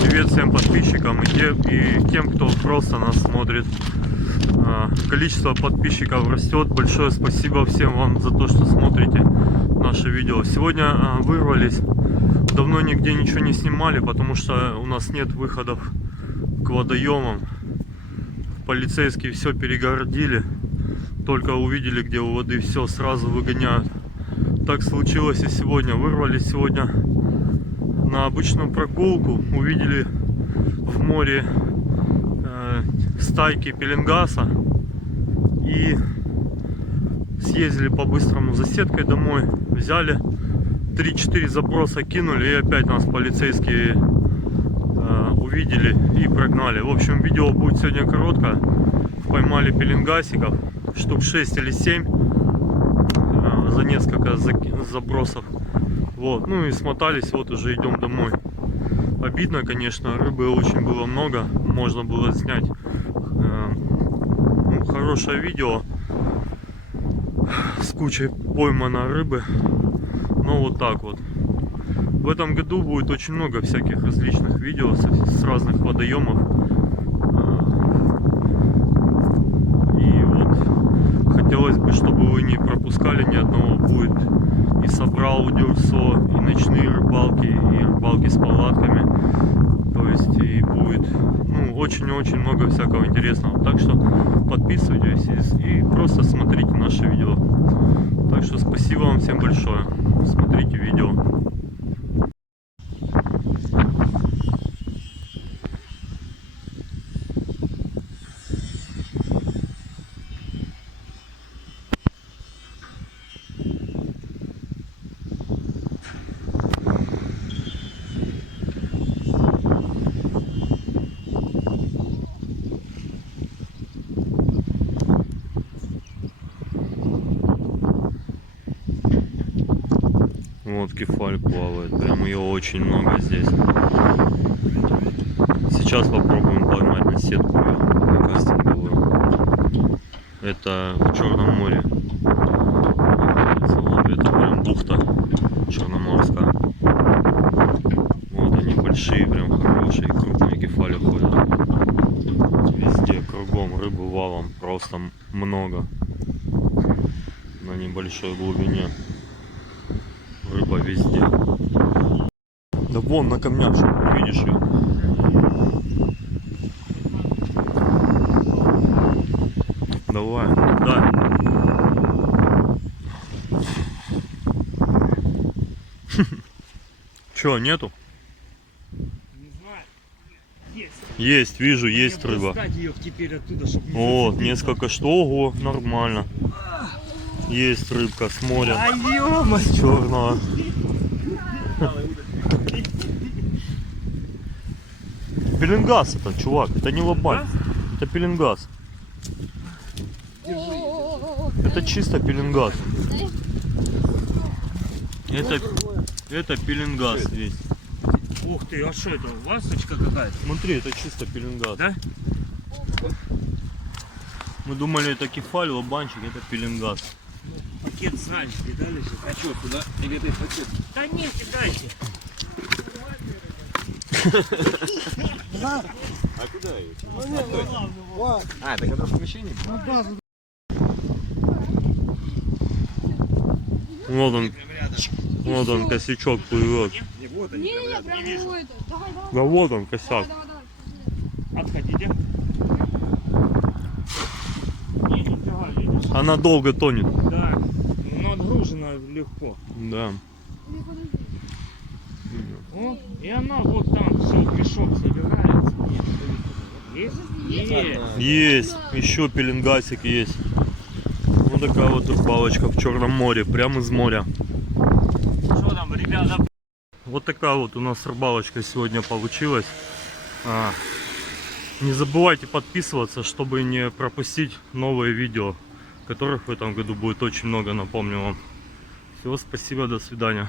Привет всем подписчикам и тем, кто просто нас смотрит. Количество подписчиков растет. Большое спасибо всем вам за то, что смотрите наши видео. Сегодня вырвались. Давно нигде ничего не снимали, потому что у нас нет выходов к водоемам. Полицейские все перегородили. Только увидели, где у воды, все сразу выгоняют. Так случилось и сегодня. Вырвались сегодня на обычную прогулку. Увидели в море стайки пеленгаса. И съездили по-быстрому за сеткой домой. Взяли 3-4 заброса, кинули, и опять нас полицейские увидели и прогнали. В общем, видео будет сегодня короткое. Поймали пеленгасиков, штук 6 или 7 за несколько забросов. Вот, ну и смотались, вот уже идем домой. Обидно, конечно, рыбы очень было много, можно было снять хорошее видео с кучей пойманной рыбы. Но вот так вот. В этом году будет очень много всяких различных видео с разных водоемов. И вот хотелось бы, чтобы вы не пропускали ни одного. Будет и собрал дюрсо, и ночные рыбалки, и рыбалки с палатками. То есть и будет очень-очень много всякого интересного. Так что подписывайтесь и просто смотрите наши видео. Так что спасибо вам всем большое. Смотрите видео. Вот кефаль плавает, прям ее очень много здесь. Сейчас попробуем поймать на сетку ее, на кастинговую. Это в Черном море. Вот, это прям бухта черноморская. Вот они большие, прям хорошие, крупные кефали ходят. Везде, кругом рыбы валом, просто много. На небольшой глубине. Рыба везде. Да вон на камнях, что видишь ее. Давай, дай. Че, нету? Не знаю. Есть. Есть, вижу, есть рыба. Вот, несколько штук. Ого, нормально. Есть рыбка с моря. С черного. Пеленгас это, чувак, это не лобань. Это пеленгас. Это чисто пеленгас. Это пеленгас весь. Ух ты, а что это? Ласточка какая-то? Смотри, это чисто пеленгас. Да? Мы думали, это кефаль, лобанчик, это пеленгас. Пакет сзади, дали же. А что, туда? Или ты пакет? Да нет, дайте. А куда ее? А, так это в помещении? Вот он косячок плывет. Не, прям его это. Давай. Да вот он косяк. Отходите. Она долго тонет. Да, но отгружена легко. Да. О, и она вот там все, пешок собирается. Есть? Есть. Есть. Еще пеленгасик есть. Вот такая вот рыбалочка в Черном море. Прямо из моря. Что там, ребята? Вот такая вот у нас рыбалочка сегодня получилась. Не забывайте подписываться, чтобы не пропустить новые видео, которых в этом году будет очень много, напомню вам. Всего спасибо, до свидания.